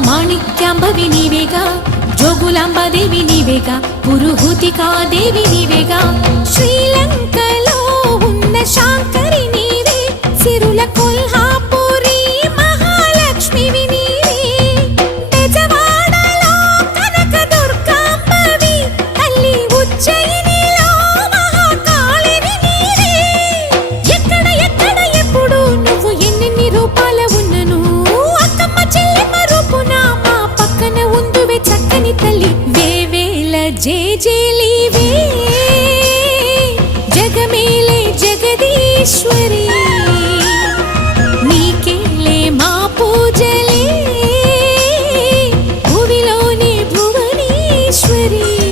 మాణిక్యాంబవి నీవేగా, జోగులాంబాదేవి నీవేగా, పురుహూతికాదేవి నీవేగా. శ్రీలంకలో ఉన్న శాంకరి నీవే, సిరుల కొల్హాపురి మహాలక్ష్మివి నీవే. బెజవాడలో కనక దుర్గాంబవి, తల్లి ఉజ్జయినిలో మహాకాళిని నీవే. ఎక్కడ ఎక్కడ ఎప్పుడు నువ్వు ఎన్నెన్ని రూపాల ఉన్నను, అక్కమ్మ చెల్లెమ్మ రూపున మా పక్కన ఉందువే చక్కని తల్లి. వేవేల జేజేలివే, జగమేలే జగదీశ్వరి.